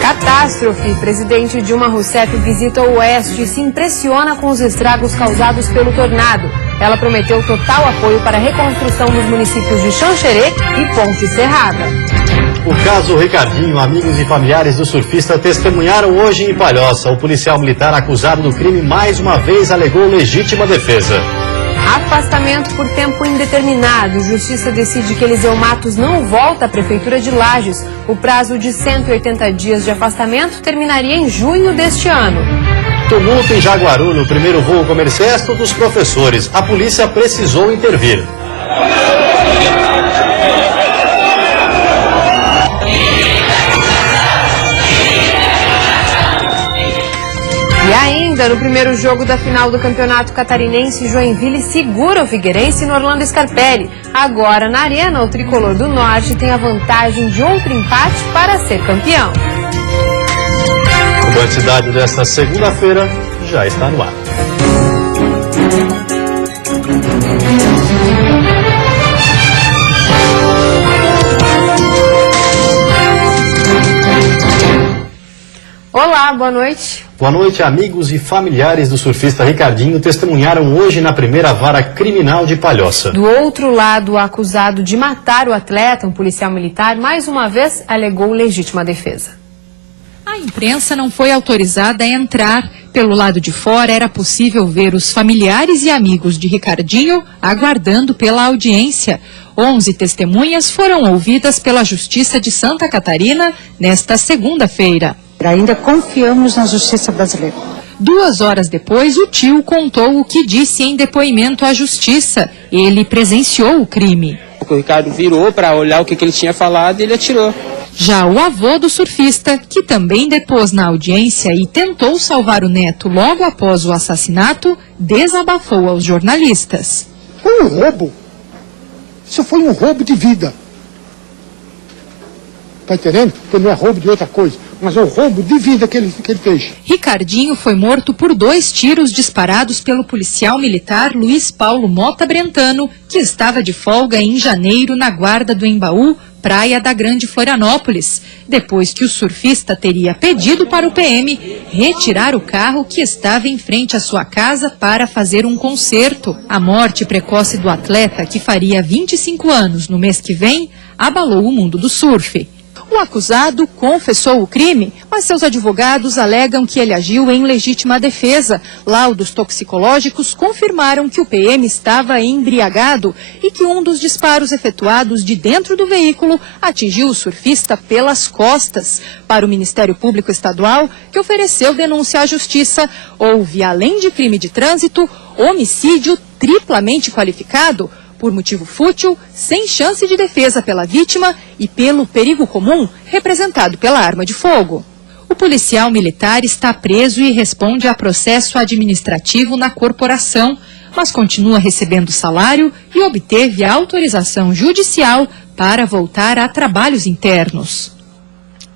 Catástrofe. Presidente Dilma Rousseff visita o Oeste e se impressiona com os estragos causados pelo tornado. Ela prometeu total apoio para a reconstrução dos municípios de Xanxerê e Ponte Serrada. O caso Ricardinho, amigos e familiares do surfista testemunharam hoje em Palhoça. O policial militar acusado do crime mais uma vez alegou legítima defesa. Afastamento por tempo indeterminado. Justiça decide que Eliseu Matos não volta à Prefeitura de Lages. O prazo de 180 dias de afastamento terminaria em junho deste ano. Tumulto em Jaguaru no primeiro voo com exército dos professores. A polícia precisou intervir. E ainda, no primeiro jogo da final do Campeonato Catarinense, Joinville segura o Figueirense no Orlando Scarpelli. Agora, na Arena, o tricolor do Norte tem a vantagem de outro empate para ser campeão. O Band Cidade desta segunda-feira já está no ar. Olá, boa noite. Boa noite, amigos e familiares do surfista Ricardinho testemunharam hoje na primeira vara criminal de Palhoça. Do outro lado, o acusado de matar o atleta, um policial militar, mais uma vez alegou legítima defesa. A imprensa não foi autorizada a entrar. Pelo lado de fora, era possível ver os familiares e amigos de Ricardinho aguardando pela audiência. 11 testemunhas foram ouvidas pela Justiça de Santa Catarina nesta segunda-feira. Ainda confiamos na justiça brasileira. 2 horas depois, o tio contou o que disse em depoimento à justiça. Ele presenciou o crime. O Ricardo virou para olhar o que ele tinha falado e ele atirou. Já o avô do surfista, que também depôs na audiência e tentou salvar o neto logo após o assassinato, desabafou aos jornalistas. Foi um roubo. Isso foi um roubo de vida. Está entendendo? Porque não é roubo de outra coisa, mas é o roubo de vida que ele fez. Ricardinho foi morto por 2 tiros disparados pelo policial militar Luiz Paulo Mota Brentano, que estava de folga em janeiro na guarda do Embaú, praia da Grande Florianópolis, depois que o surfista teria pedido para o PM retirar o carro que estava em frente à sua casa para fazer um concerto. A morte precoce do atleta, que faria 25 anos no mês que vem, abalou o mundo do surf. O acusado confessou o crime, mas seus advogados alegam que ele agiu em legítima defesa. Laudos toxicológicos confirmaram que o PM estava embriagado e que um dos disparos efetuados de dentro do veículo atingiu o surfista pelas costas. Para o Ministério Público Estadual, que ofereceu denúncia à Justiça, houve, além de crime de trânsito, homicídio triplamente qualificado, por motivo fútil, sem chance de defesa pela vítima e pelo perigo comum representado pela arma de fogo. O policial militar está preso e responde a processo administrativo na corporação, mas continua recebendo salário e obteve a autorização judicial para voltar a trabalhos internos.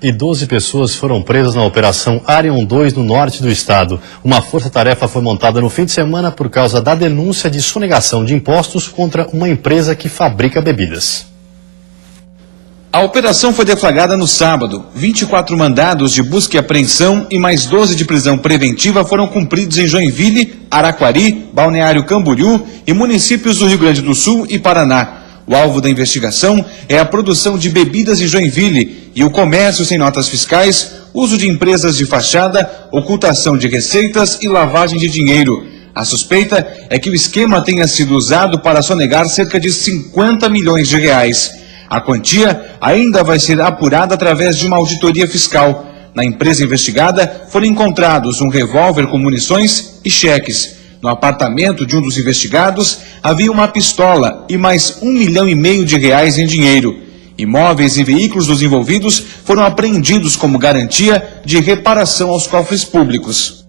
E 12 pessoas foram presas na Operação Arion 2 no norte do estado. Uma força-tarefa foi montada no fim de semana por causa da denúncia de sonegação de impostos contra uma empresa que fabrica bebidas. A operação foi deflagrada no sábado. 24 mandados de busca e apreensão e mais 12 de prisão preventiva foram cumpridos em Joinville, Araquari, Balneário Camboriú e municípios do Rio Grande do Sul e Paraná. O alvo da investigação é a produção de bebidas em Joinville e o comércio sem notas fiscais, uso de empresas de fachada, ocultação de receitas e lavagem de dinheiro. A suspeita é que o esquema tenha sido usado para sonegar cerca de 50 milhões de reais. A quantia ainda vai ser apurada através de uma auditoria fiscal. Na empresa investigada foram encontrados um revólver com munições e cheques. No apartamento de um dos investigados havia uma pistola e mais R$1,5 milhão de reais em dinheiro. Imóveis e veículos dos envolvidos foram apreendidos como garantia de reparação aos cofres públicos.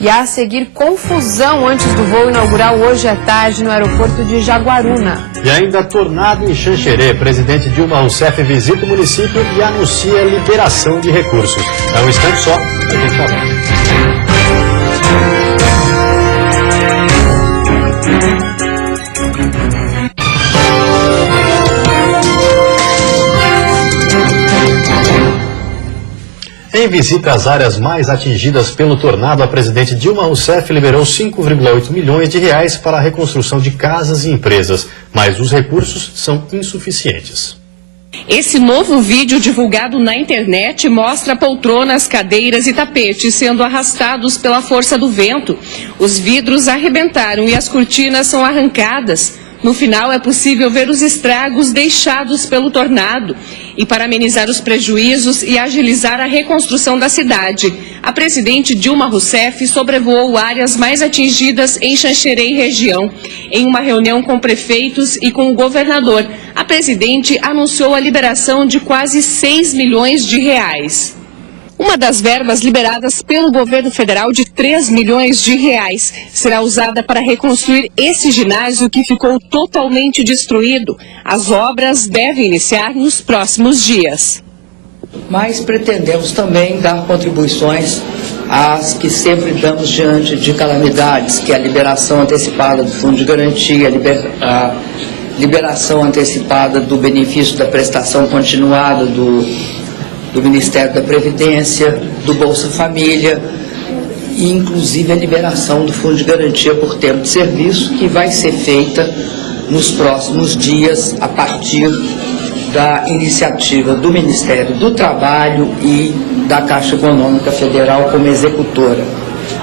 E a seguir, confusão antes do voo inaugural hoje à tarde no aeroporto de Jaguaruna. E ainda tornado em Xanxerê. Presidente Dilma Rousseff visita o município e anuncia liberação de recursos. É um instante só, a gente já volta. Em visita às áreas mais atingidas pelo tornado, a presidente Dilma Rousseff liberou 5,8 milhões de reais para a reconstrução de casas e empresas, mas os recursos são insuficientes. Esse novo vídeo divulgado na internet mostra poltronas, cadeiras e tapetes sendo arrastados pela força do vento. Os vidros arrebentaram e as cortinas são arrancadas. No final, é possível ver os estragos deixados pelo tornado. E para amenizar os prejuízos e agilizar a reconstrução da cidade, a presidente Dilma Rousseff sobrevoou áreas mais atingidas em Xanxerê e região. Em uma reunião com prefeitos e com o governador, a presidente anunciou a liberação de quase 6 milhões de reais. Uma das verbas liberadas pelo governo federal de 3 milhões de reais será usada para reconstruir esse ginásio que ficou totalmente destruído. As obras devem iniciar nos próximos dias. Mas pretendemos também dar contribuições às que sempre damos diante de calamidades, que é a liberação antecipada do Fundo de Garantia, a liberação antecipada do benefício da prestação continuada do Ministério da Previdência, do Bolsa Família e inclusive a liberação do Fundo de Garantia por tempo de serviço, que vai ser feita nos próximos dias a partir da iniciativa do Ministério do Trabalho e da Caixa Econômica Federal como executora.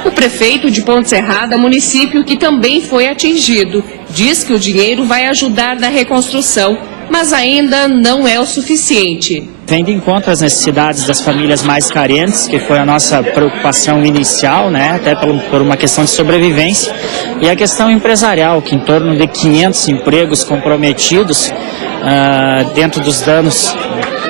O prefeito de Ponte Serrada, município que também foi atingido, diz que o dinheiro vai ajudar na reconstrução, mas ainda não é o suficiente. Vem de encontro às necessidades das famílias mais carentes, que foi a nossa preocupação inicial, né, até por uma questão de sobrevivência, e a questão empresarial, que em torno de 500 empregos comprometidos dentro dos danos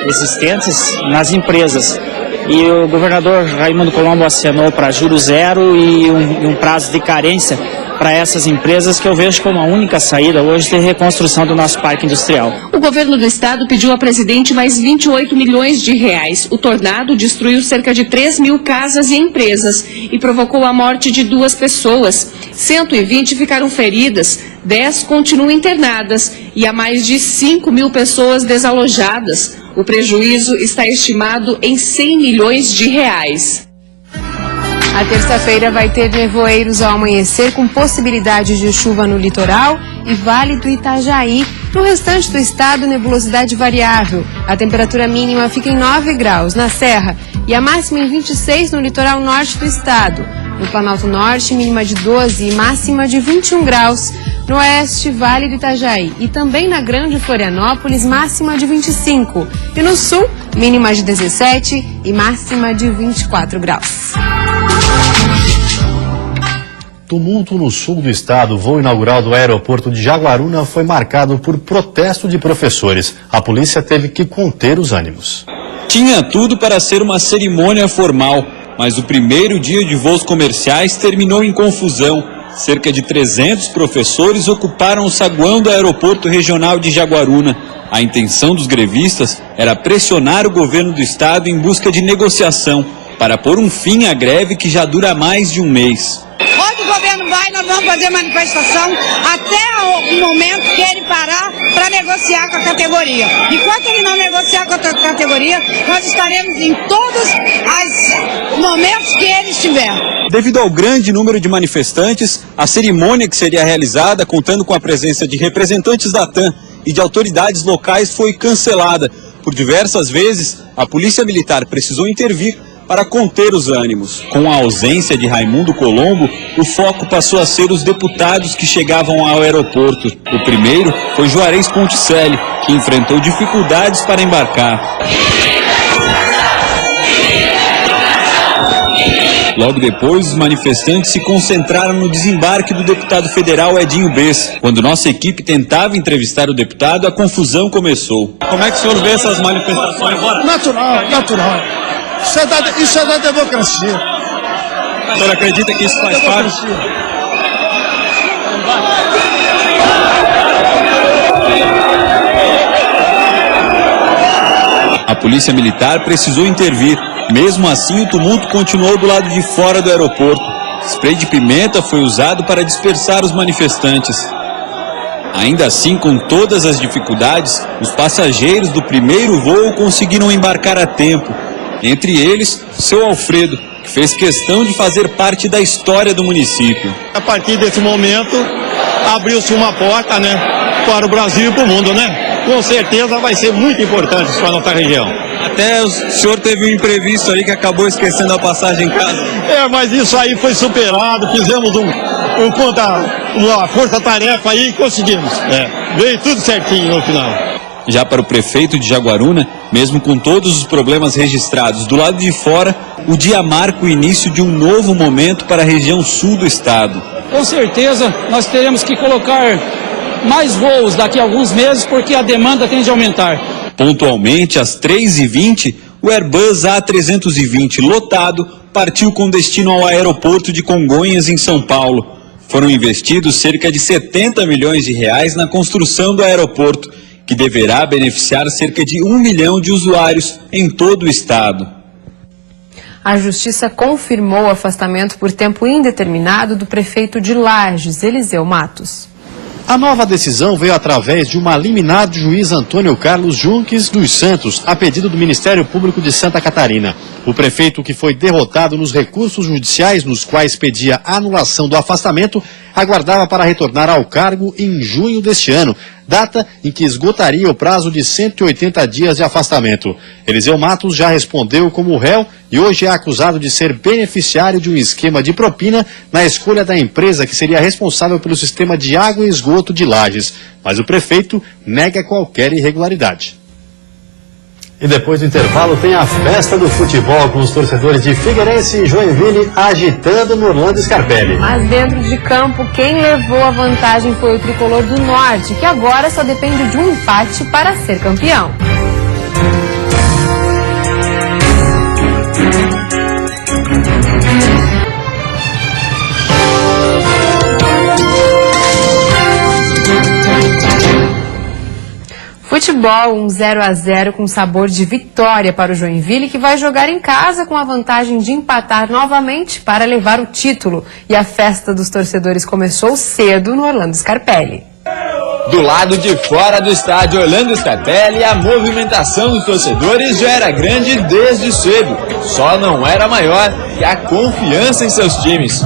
existentes nas empresas. E o governador Raimundo Colombo acenou para juros zero e um prazo de carência para essas empresas, que eu vejo como a única saída hoje de reconstrução do nosso parque industrial. O governo do estado pediu à presidente mais 28 milhões de reais. O tornado destruiu cerca de 3 mil casas e empresas e provocou a morte de 2 pessoas. 120 ficaram feridas, 10 continuam internadas e há mais de 5 mil pessoas desalojadas. O prejuízo está estimado em 100 milhões de reais. A terça-feira vai ter nevoeiros ao amanhecer, com possibilidade de chuva no litoral e Vale do Itajaí. No restante do estado, nebulosidade variável. A temperatura mínima fica em 9 graus na Serra e a máxima em 26 no litoral norte do estado. No Planalto Norte, mínima de 12 e máxima de 21 graus. No oeste, Vale do Itajaí e também na Grande Florianópolis, máxima de 25. E no sul, mínima de 17 e máxima de 24 graus. Tumulto no sul do estado. O voo inaugural do aeroporto de Jaguaruna foi marcado por protesto de professores. A polícia teve que conter os ânimos. Tinha tudo para ser uma cerimônia formal, mas o primeiro dia de voos comerciais terminou em confusão. Cerca de 300 professores ocuparam o saguão do aeroporto regional de Jaguaruna. A intenção dos grevistas era pressionar o governo do estado em busca de negociação para pôr um fim à greve que já dura mais de um mês. Onde o governo vai, nós vamos fazer manifestação até o momento que ele parar para negociar com a categoria. Enquanto ele não negociar com a categoria, nós estaremos em todos os momentos que ele estiver. Devido ao grande número de manifestantes, a cerimônia que seria realizada, contando com a presença de representantes da TAM e de autoridades locais, foi cancelada. Por diversas vezes, a Polícia Militar precisou intervir para conter os ânimos. Com a ausência de Raimundo Colombo, o foco passou a ser os deputados que chegavam ao aeroporto. O primeiro foi Juarez Ponticelli, que enfrentou dificuldades para embarcar. Logo depois, os manifestantes se concentraram no desembarque do deputado federal Edinho Bess. Quando nossa equipe tentava entrevistar o deputado, a confusão começou. Como é que o senhor vê essas manifestações agora? Natural. Isso é da democracia. O senhor acredita que isso faz parte? A polícia militar precisou intervir. Mesmo assim, o tumulto continuou do lado de fora do aeroporto. Spray de pimenta foi usado para dispersar os manifestantes. Ainda assim, com todas as dificuldades, os passageiros do primeiro voo conseguiram embarcar a tempo. Entre eles, seu Alfredo, que fez questão de fazer parte da história do município. A partir desse momento, abriu-se uma porta, né, para o Brasil e para o mundo, né? Com certeza vai ser muito importante para a nossa região. Até o senhor teve um imprevisto aí que acabou esquecendo a passagem em casa. Mas isso aí foi superado, fizemos uma força-tarefa aí e conseguimos. Veio tudo certinho no final. Já para o prefeito de Jaguaruna, mesmo com todos os problemas registrados do lado de fora, o dia marca o início de um novo momento para a região sul do estado. Com certeza, nós teremos que colocar mais voos daqui a alguns meses, porque a demanda tende a aumentar. Pontualmente, às 3h20, o Airbus A320 lotado partiu com destino ao aeroporto de Congonhas, em São Paulo. Foram investidos cerca de 70 milhões de reais na construção do aeroporto, que deverá beneficiar cerca de 1 milhão de usuários em todo o estado. A Justiça confirmou o afastamento por tempo indeterminado do prefeito de Lages, Eliseu Matos. A nova decisão veio através de uma liminar do juiz Antônio Carlos Junques dos Santos, a pedido do Ministério Público de Santa Catarina. O prefeito, que foi derrotado nos recursos judiciais nos quais pedia a anulação do afastamento, aguardava para retornar ao cargo em junho deste ano, data em que esgotaria o prazo de 180 dias de afastamento. Eliseu Matos já respondeu como réu e hoje é acusado de ser beneficiário de um esquema de propina na escolha da empresa que seria responsável pelo sistema de água e esgoto de Lages. Mas o prefeito nega qualquer irregularidade. E depois do intervalo tem a festa do futebol com os torcedores de Figueirense e Joinville agitando no Orlando Scarpelli. Mas dentro de campo, quem levou a vantagem foi o Tricolor do Norte, que agora só depende de um empate para ser campeão. Futebol, 0-0 com sabor de vitória para o Joinville, que vai jogar em casa com a vantagem de empatar novamente para levar o título. E a festa dos torcedores começou cedo no Orlando Scarpelli. Do lado de fora do estádio Orlando Scarpelli, a movimentação dos torcedores já era grande desde cedo. Só não era maior que a confiança em seus times.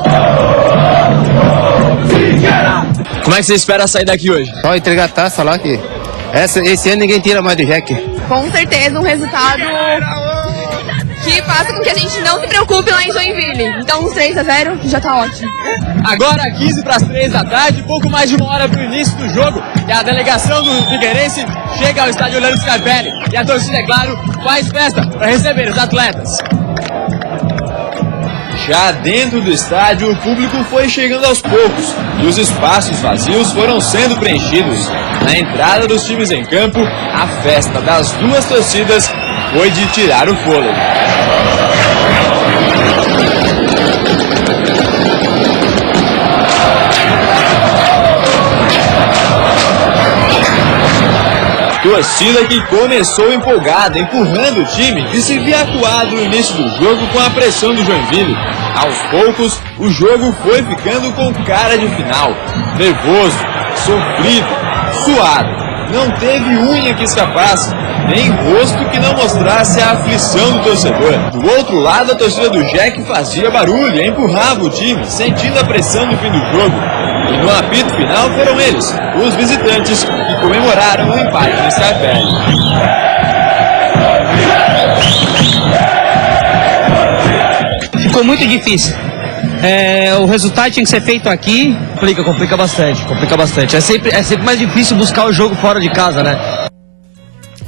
Como é que você espera sair daqui hoje? Só entregar a taça lá que... Esse ano ninguém tira mais do Jack. Com certeza um resultado que faça com que a gente não se preocupe lá em Joinville. Então uns 3-0 já tá ótimo. Agora 15 para as 3 da tarde, pouco mais de uma hora para o início do jogo. E a delegação do Figueirense chega ao estádio Orlando Scarpelli. E a torcida, é claro, faz festa para receber os atletas. Já dentro do estádio, o público foi chegando aos poucos e os espaços vazios foram sendo preenchidos. Na entrada dos times em campo, a festa das duas torcidas foi de tirar o fôlego. Torcida que começou empolgada, empurrando o time que se via acuado no início do jogo com a pressão do Joinville. Aos poucos, o jogo foi ficando com cara de final. Nervoso, sofrido, suado. Não teve unha que escapasse, nem rosto que não mostrasse a aflição do torcedor. Do outro lado, a torcida do Jack fazia barulho e empurrava o time, sentindo a pressão do fim do jogo. E no apito final foram eles, os visitantes, que comemoraram o empate no Scarpelli. Ficou muito difícil. O resultado tinha que ser feito aqui. Complica bastante. É sempre mais difícil buscar o jogo fora de casa, né?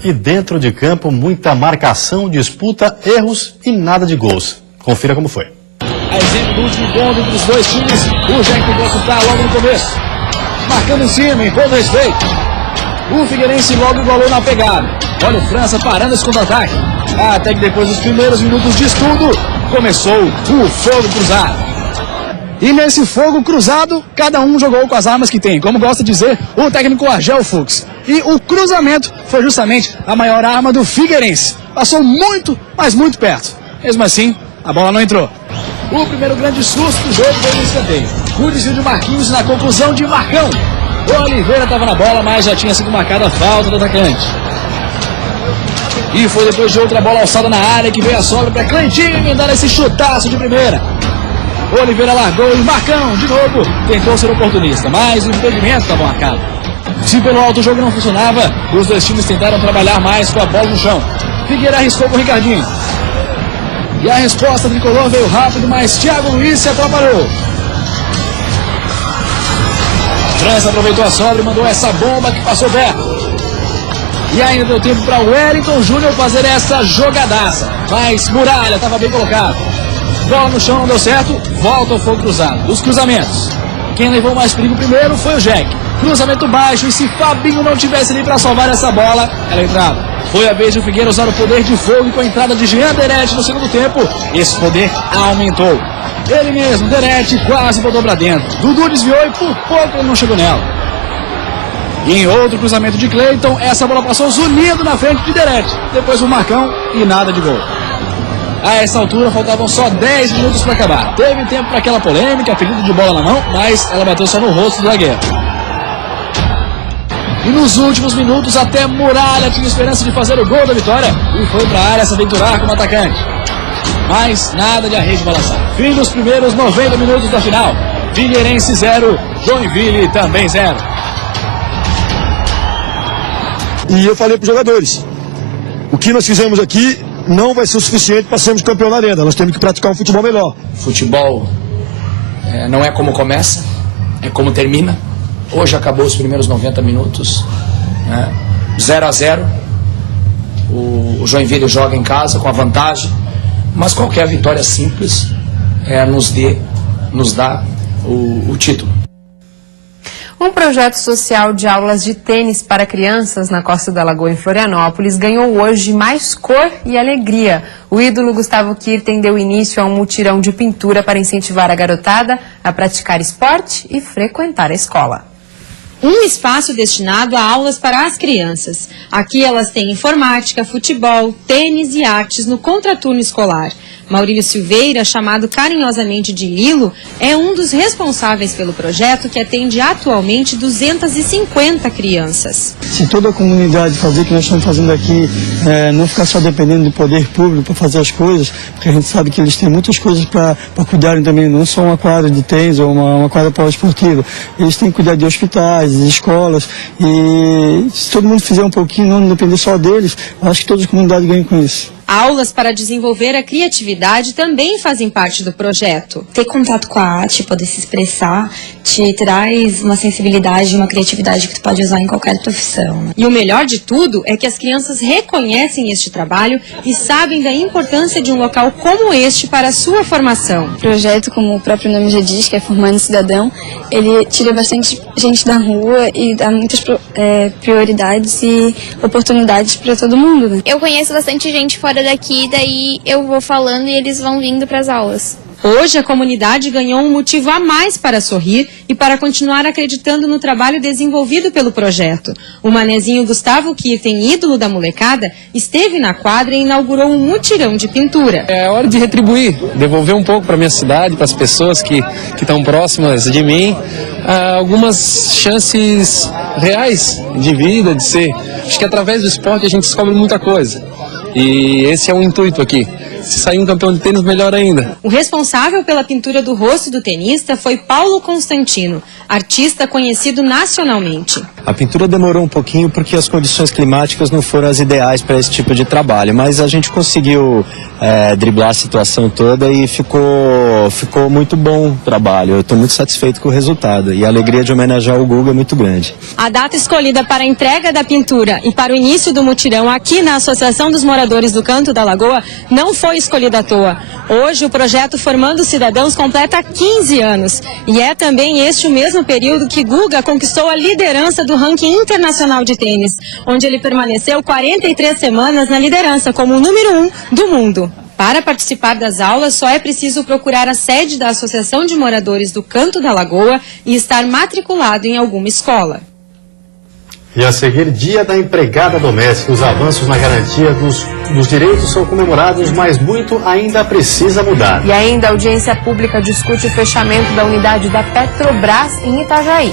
E dentro de campo, muita marcação, disputa, erros e nada de gols. Confira como foi. A exemplo do último gol entre os dois times, o Jack tentou chutar logo no começo. Marcando em cima, impondo respeito. O Figueirense logo igualou na pegada. Olha o França parando esse contra-ataque. Até que depois dos primeiros minutos de estudo, começou o fogo cruzado. E nesse fogo cruzado, cada um jogou com as armas que tem, como gosta de dizer o técnico Argel Fux. E o cruzamento foi justamente a maior arma do Figueirense. Passou muito, mas muito perto. Mesmo assim, a bola não entrou. O primeiro grande susto do jogo foi no escanteio. O desvio de Marquinhos na conclusão de Marcão. O Oliveira estava na bola, mas já tinha sido marcada a falta do atacante. E foi depois de outra bola alçada na área que veio a sobra para Cleitinho dar esse chutaço de primeira. Oliveira largou e Marcão, de novo, tentou ser oportunista, mas o impedimento estava marcado. Se pelo alto o jogo não funcionava, os dois times tentaram trabalhar mais com a bola no chão. Figueira arriscou com o Ricardinho. E a resposta tricolor veio rápido, mas Thiago Luiz se atrapalhou. França aproveitou a sobra e mandou essa bomba que passou perto. E ainda deu tempo para o Wellington Júnior fazer essa jogadaça. Mas Muralha estava bem colocado. Bola no chão não deu certo, volta ao fogo cruzado. Os cruzamentos. Quem levou mais perigo primeiro foi o Jack. Cruzamento baixo, e se Fabinho não tivesse ali para salvar essa bola, ela entrava. Foi a vez de o Figueira usar o poder de fogo e com a entrada de Jean Derete no segundo tempo, esse poder aumentou. Ele mesmo, Derete, quase botou para dentro. Dudu desviou e por pouco ele não chegou nela. E em outro cruzamento de Cleiton, essa bola passou zunindo na frente de Derete. Depois o Marcão e nada de gol. A essa altura faltavam só 10 minutos para acabar. Teve tempo para aquela polêmica, pedido de bola na mão, mas ela bateu só no rosto do zagueiro. E nos últimos minutos até Muralha tinha esperança de fazer o gol da vitória e foi para a área se aventurar como atacante. Mas nada de arreio de balançar. Fim dos primeiros 90 minutos da final. Figueirense 0, Joinville também 0. E eu falei para os jogadores, o que nós fizemos aqui não vai ser o suficiente para sermos campeão na arena. Nós temos que praticar um futebol melhor. Futebol não é como começa, é como termina. Hoje acabou os primeiros 90 minutos, 0-0. O Joinville joga em casa com a vantagem, mas qualquer vitória simples nos dá o título. Um projeto social de aulas de tênis para crianças na Costa da Lagoa, em Florianópolis, ganhou hoje mais cor e alegria. O ídolo Gustavo Kirten deu início a um mutirão de pintura para incentivar a garotada a praticar esporte e frequentar a escola. Um espaço destinado a aulas para as crianças. Aqui elas têm informática, futebol, tênis e artes no contraturno escolar. Maurílio Silveira, chamado carinhosamente de Lilo, é um dos responsáveis pelo projeto que atende atualmente 250 crianças. Se toda a comunidade fazer o que nós estamos fazendo aqui, não ficar só dependendo do poder público para fazer as coisas, porque a gente sabe que eles têm muitas coisas para cuidarem também, não só uma quadra de tênis ou uma quadra poliesportiva. Eles têm que cuidar de hospitais, de escolas, e se todo mundo fizer um pouquinho, não depender só deles, eu acho que toda a comunidade ganha com isso. Aulas para desenvolver a criatividade também fazem parte do projeto. Ter contato com a arte, poder se expressar, te traz uma sensibilidade e uma criatividade que tu pode usar em qualquer profissão. E o melhor de tudo é que as crianças reconhecem este trabalho e sabem da importância de um local como este para a sua formação. O projeto, como o próprio nome já diz, que é Formando Cidadão, ele tira bastante gente da rua e dá muitas prioridades e oportunidades para todo mundo, né? Eu conheço bastante gente fora daqui, daí eu vou falando e eles vão vindo para as aulas. Hoje a comunidade ganhou um motivo a mais para sorrir e para continuar acreditando no trabalho desenvolvido pelo projeto. O manezinho Gustavo Kirten, ídolo da molecada, esteve na quadra e inaugurou um mutirão de pintura. É hora de retribuir, devolver um pouco para minha cidade, para as pessoas que estão próximas de mim, algumas chances reais de vida, de ser. Acho que através do esporte a gente descobre muita coisa. E esse é o intuito aqui. Se sair um campeão de tênis, melhor ainda. O responsável pela pintura do rosto do tenista foi Paulo Constantino, artista conhecido nacionalmente. A pintura demorou um pouquinho porque as condições climáticas não foram as ideais para esse tipo de trabalho, mas a gente conseguiu driblar a situação toda e ficou muito bom o trabalho. Eu estou muito satisfeito com o resultado e a alegria de homenagear o Guga é muito grande. A data escolhida para a entrega da pintura e para o início do mutirão aqui na Associação dos Moradores do Canto da Lagoa não foi escolhida à toa. Hoje o projeto Formando Cidadãos completa 15 anos e é também este o mesmo período que Guga conquistou a liderança do ranking internacional de tênis, onde ele permaneceu 43 semanas na liderança como o número 1 do mundo. Para participar das aulas, só é preciso procurar a sede da Associação de Moradores do Canto da Lagoa e estar matriculado em alguma escola. E a seguir, Dia da Empregada Doméstica. Os avanços na garantia dos direitos são comemorados, mas muito ainda precisa mudar. E ainda a audiência pública discute o fechamento da unidade da Petrobras em Itajaí.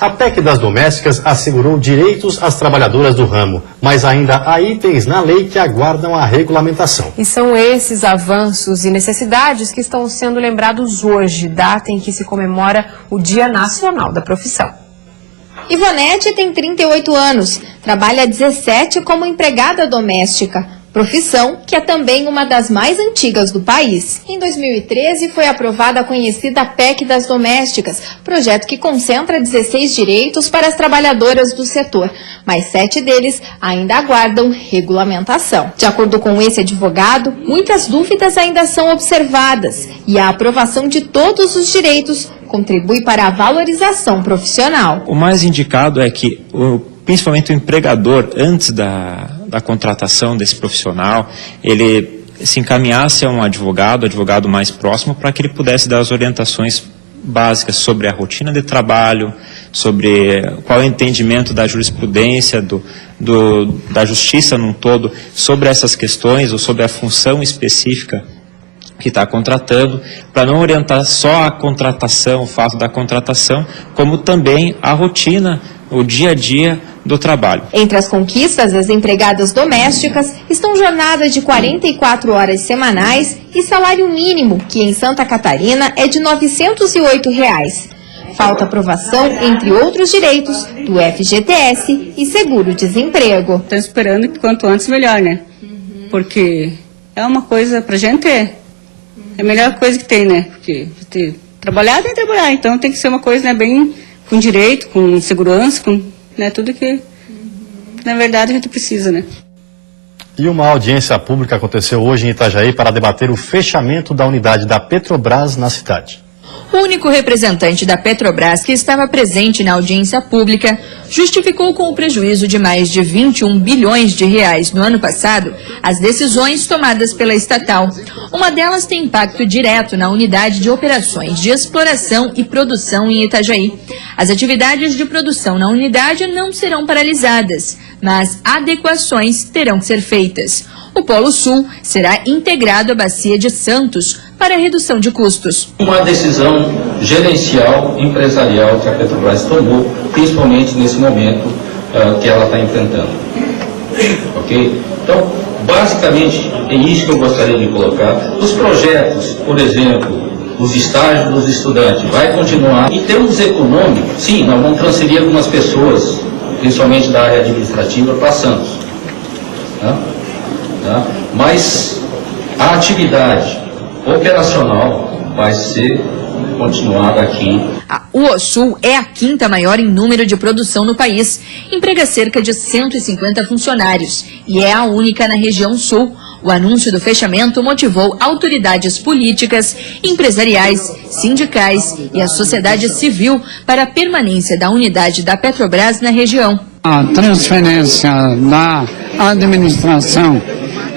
A PEC das domésticas assegurou direitos às trabalhadoras do ramo, mas ainda há itens na lei que aguardam a regulamentação. E são esses avanços e necessidades que estão sendo lembrados hoje, data em que se comemora o Dia Nacional da Profissão. Ivonete tem 38 anos, trabalha há 17 como empregada doméstica. Profissão que é também uma das mais antigas do país. Em 2013 foi aprovada a conhecida PEC das Domésticas, projeto que concentra 16 direitos para as trabalhadoras do setor, mas 7 deles ainda aguardam regulamentação. De acordo com esse advogado, muitas dúvidas ainda são observadas e a aprovação de todos os direitos contribui para a valorização profissional. O mais indicado é que principalmente o empregador, antes da contratação desse profissional, ele se encaminhasse a um advogado mais próximo, para que ele pudesse dar as orientações básicas sobre a rotina de trabalho, sobre qual é o entendimento da jurisprudência, da justiça num todo, sobre essas questões ou sobre a função específica que está contratando, para não orientar só a contratação, o fato da contratação, como também a rotina, o dia a dia do trabalho. Entre as conquistas das empregadas domésticas estão jornada de 44 horas semanais e salário mínimo, que em Santa Catarina é de R$ 908. Falta aprovação, entre outros direitos, do FGTS e seguro-desemprego. Estamos esperando que quanto antes melhor, né? Porque é uma coisa pra gente ter. É a melhor coisa que tem, né? Porque trabalhar tem que trabalhar, então tem que ser uma coisa, né, bem com direito, com segurança, com, né, tudo que na verdade a gente precisa, né? E uma audiência pública aconteceu hoje em Itajaí para debater o fechamento da unidade da Petrobras na cidade. O único representante da Petrobras que estava presente na audiência pública justificou com o prejuízo de mais de 21 bilhões de reais no ano passado as decisões tomadas pela estatal. Uma delas tem impacto direto na unidade de operações de exploração e produção em Itajaí. As atividades de produção na unidade não serão paralisadas, mas adequações terão que ser feitas. O Polo Sul será integrado à Bacia de Santos para redução de custos. Uma decisão gerencial, empresarial que a Petrobras tomou, principalmente nesse momento que ela está enfrentando. Ok? Então, basicamente, é isso que eu gostaria de colocar. Os projetos, por exemplo, os estágios dos estudantes, vai continuar. Em termos econômicos, sim, nós vamos transferir algumas pessoas, principalmente da área administrativa, para Santos. Mas a atividade operacional vai ser continuada aqui. A UOSul é a quinta maior em número de produção no país, emprega cerca de 150 funcionários e é a única na região sul. O anúncio do fechamento motivou autoridades políticas, empresariais, sindicais e a sociedade civil para a permanência da unidade da Petrobras na região. A transferência da administração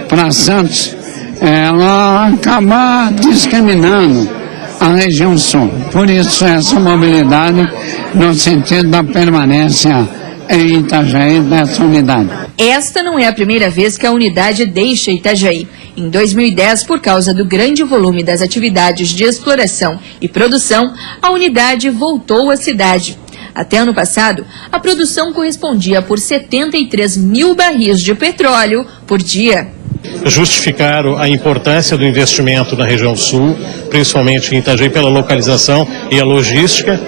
para Santos, ela acaba discriminando a região sul. Por isso, essa mobilidade no sentido da permanência em Itajaí dessa unidade. Esta não é a primeira vez que a unidade deixa Itajaí. Em 2010, por causa do grande volume das atividades de exploração e produção, a unidade voltou à cidade. Até ano passado, a produção correspondia por 73 mil barris de petróleo por dia. Justificaram a importância do investimento na região sul, principalmente em Itajaí, pela localização e a logística.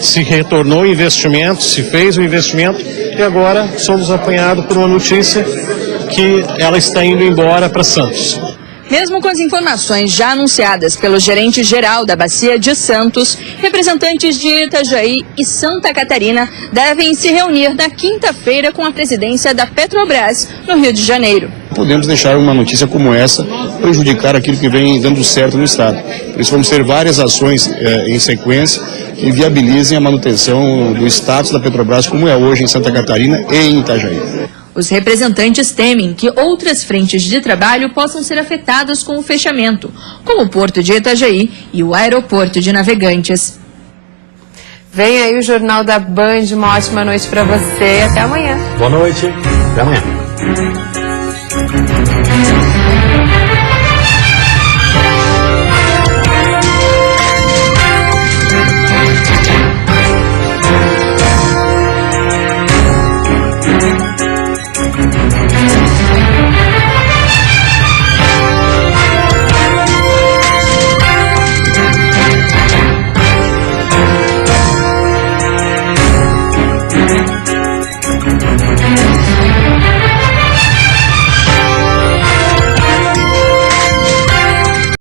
Se retornou o investimento, se fez o investimento e agora somos apanhados por uma notícia que ela está indo embora para Santos. Mesmo com as informações já anunciadas pelo gerente-geral da Bacia de Santos, representantes de Itajaí e Santa Catarina devem se reunir na quinta-feira com a presidência da Petrobras, no Rio de Janeiro. Podemos deixar uma notícia como essa prejudicar aquilo que vem dando certo no Estado. Por isso vamos ter várias ações em sequência que viabilizem a manutenção do status da Petrobras como é hoje em Santa Catarina e em Itajaí. Os representantes temem que outras frentes de trabalho possam ser afetadas com o fechamento, como o Porto de Itajaí e o Aeroporto de Navegantes. Vem aí o Jornal da Band, uma ótima noite para você. Até amanhã. Boa noite. Até amanhã.